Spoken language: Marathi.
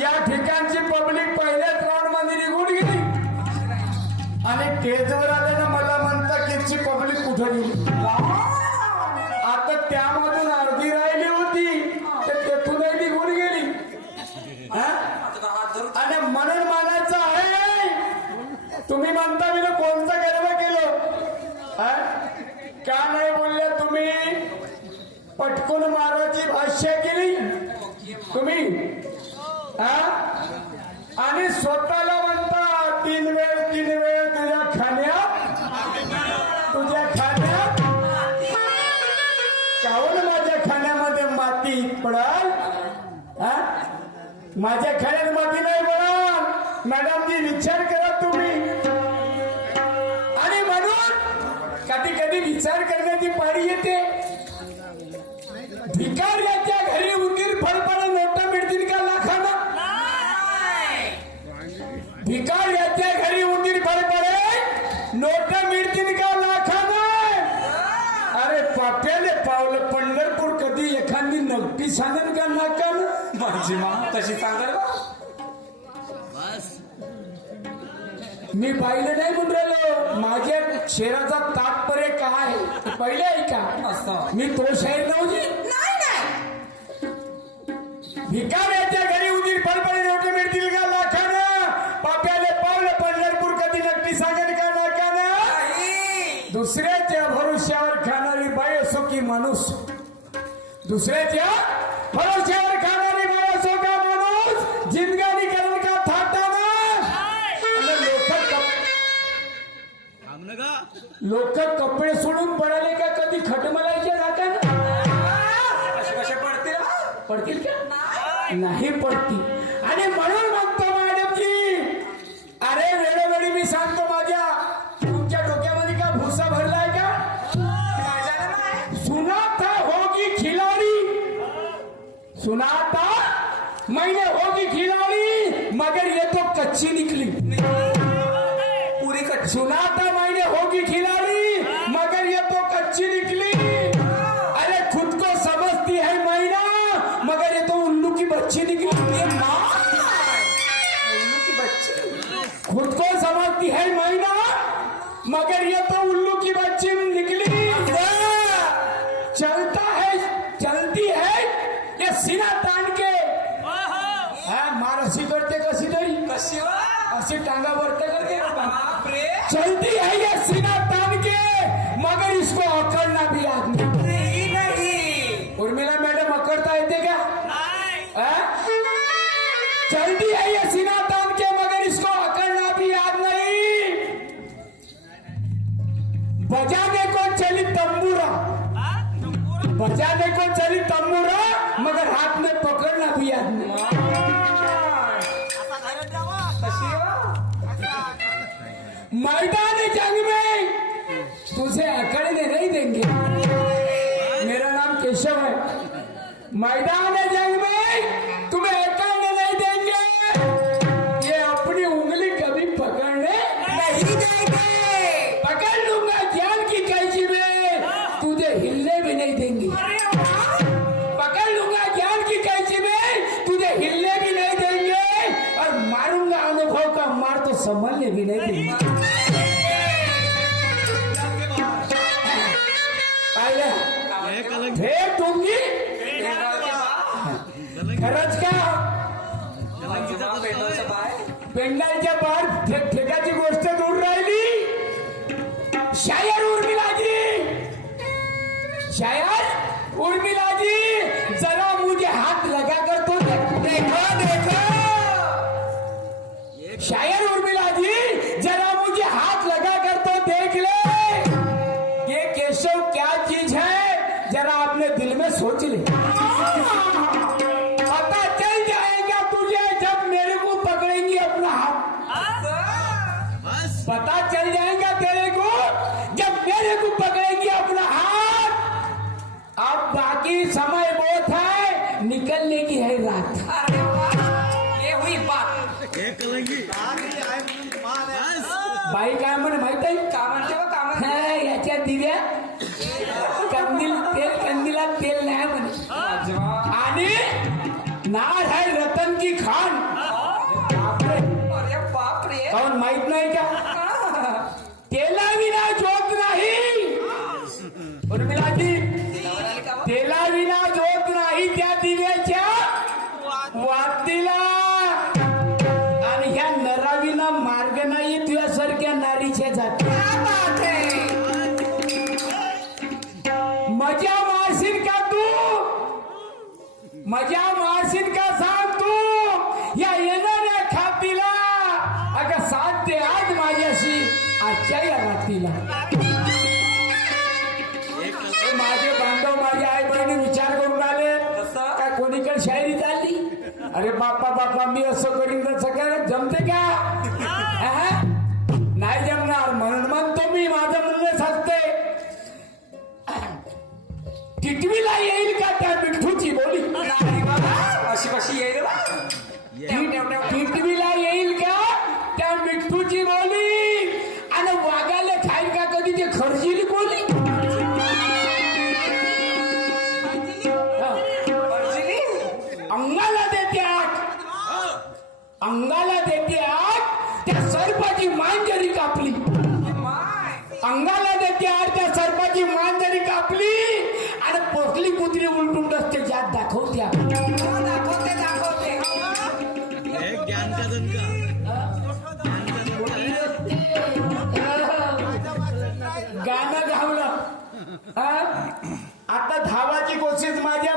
या ठिकाणची पब्लिक पहिल्याच राऊंड मध्ये निघून गेली आणि स्टेजवर आले ना मला म्हणता की पब्लिक कुठं गेली. आता त्यामधून अर्धी राहिली होती तर तेथूनही निघून गेली. आणि म्हणून म्हणायचं आहे तुम्ही म्हणता मी कोणतं कर्म केलं का नाही बोलले तुम्ही पटकून मारायची भाष्य केली तुम्ही आणि स्वतःला म्हणता तीन वेळ तुझ्या खाण्यात काहून माझ्या खाण्यामध्ये माती पडाल. माझ्या खाण्यात माती नाही पडाल मॅडमजी विचार करा तुम्ही. आणि म्हणून कधी कधी विचार करण्याची पाळी येते. भिकाऱ्याच्या घरी उंदीर फळफळ नोटा मिळतील का लाखानं. भिकाऱ्याच्या घरी उंदीर फळफळ नोटा मिळतील का लाखानं. अरे पाप्याले पावलं पंढरपूर कधी एखादी नगटी सांगेल का नाकानं. माझी मा तशी सांगेल मी पाहिलं नाही म्हणून राहिलो. माझ्या शेराचा तात्पर्य काय पहिले ऐका. मी तो शेर नव्हती. भिकाऱ्याच्या घरी उंदीर फळफळ नोटा मिळतील का लाखानं. पाप्याले पावलं पंढरपूर कधी नगटी सांगेल का नाकानं. दुसऱ्याच्या भरोश्यावर खाणारी बाई असो की माणूस. दुसऱ्याच्या भरोश्यावर खाणारी बाई असो का माणूस जिंदगानी करेल का थाटानं. लोक कपडे सोडून पडाले का कधी खटमलायच्या नाकानं. कसे पडतील का नाही पडतील. आणि म्हणून म्हणतो मॅडमजी अरे वेळोवेळी मी सांगतो माझ्या तुमच्या डोक्यामध्ये का भुसा भरलाय का. सुनाता होगी खिलाडी सुनाता मैंने होगी खिलाड़ी मगर ये तो कच्ची निकली. पूरी कच्ची. सुनाता मैंने होगी खिलाड़ी मगर ये तो कच्ची निकली. अरे खुद को समझती है मैना मगर ये तो उल्लू की बच्ची निकली. उल्लू की बच्ची. खुद को समझती है मैना मगर ये तो उल्लू की बच्ची निकली. चलती है ये सीना तान के मार अशी करते कशी तरी कशी अशी टांगा भरते करते. चलती है ये सीना तान के मगर इसको अकड़ना भी याद नहीं. उर्मिला मैडम अकड़ता येते का. चलती है ये सीना तान के मगर इसको अकड़ना भी याद नहीं. बजाने को चली तंबूरा मगर हाथ में पकड़ना भी याद नहीं. मैदान जंग में तुझे अकड़ने नहीं देंगे. मेरा नाम केशव है. मैदान जंग में तुम्हें अकड़ने नहीं देंगे. ये अपनी उंगली कभी पकड़ने नहीं देंगे. पकड़ लूंगा ज्ञान की कैची में तुझे हिलने भी नहीं देंगे. पकड़ लूंगा ज्ञान की कैची में तुझे हिलने भी नहीं देंगे. और मारूंगा अनुभव का मार तो संभलने भी नहीं देंगे. फेर दूंगी खरंच का. पेंडालच्या बाहेर ठेकाची गोष्ट दूर राहिली. शायर उर्मिलाजी जरा मुझे हाथ लगा कर तो देखो. शायर उर्मिलाजी जरा मुझे हाथ लगा कर तो देख ले. ये केशव क्या चीज है जरा अपने दिल में सोच ले. पता चल जाएगा तुझे जब मेरे को पकड़ेंगी अपना हाथ. पता चल जाएगा तेरे को जब मेरे को पकड़ेंगी अपना हाथ. अब बाकी समय बहुत है निकलने की है रात. ये हुई बात. बाई काय म्हणे माहित आहे का म्हणते याच्या दिव्या कंदीला तेल नाही म्हणे. आणि नाळ है रतन की खान मजा मारशील का सांग तू या येणाऱ्या खातीला अगं 7 ते 8 माझ्याशी आजच्या या रात्रीला. हे माझे बांधव माझे आई बहिणी विचार करून आले काय कोणीकडे शायरी चालली. अरे बाप्पा बाप्पा मी असं करीन तसं काय जमते का. अहं? नाही जमणार म्हणून म्हणतो मी माझं म्हणणं सांगते. टिटवीला येईल का त्या मिठूची बोली. अशी कशी येईल टिटवीला येईल का त्या मिठूची बोली आणि वाघाला खाईल का कधी ते खर्जीली बोली. अंगाला देते अंगाला देते त्या सर्पाची मान जरी कापली. अंगाला देते त्या सर्पाची मान जरी कापली आणि पोटली कुत्री उलटून रस्ते जात दाखवत्या. गाणं गावलं. आता धावाची कोशिश माझ्या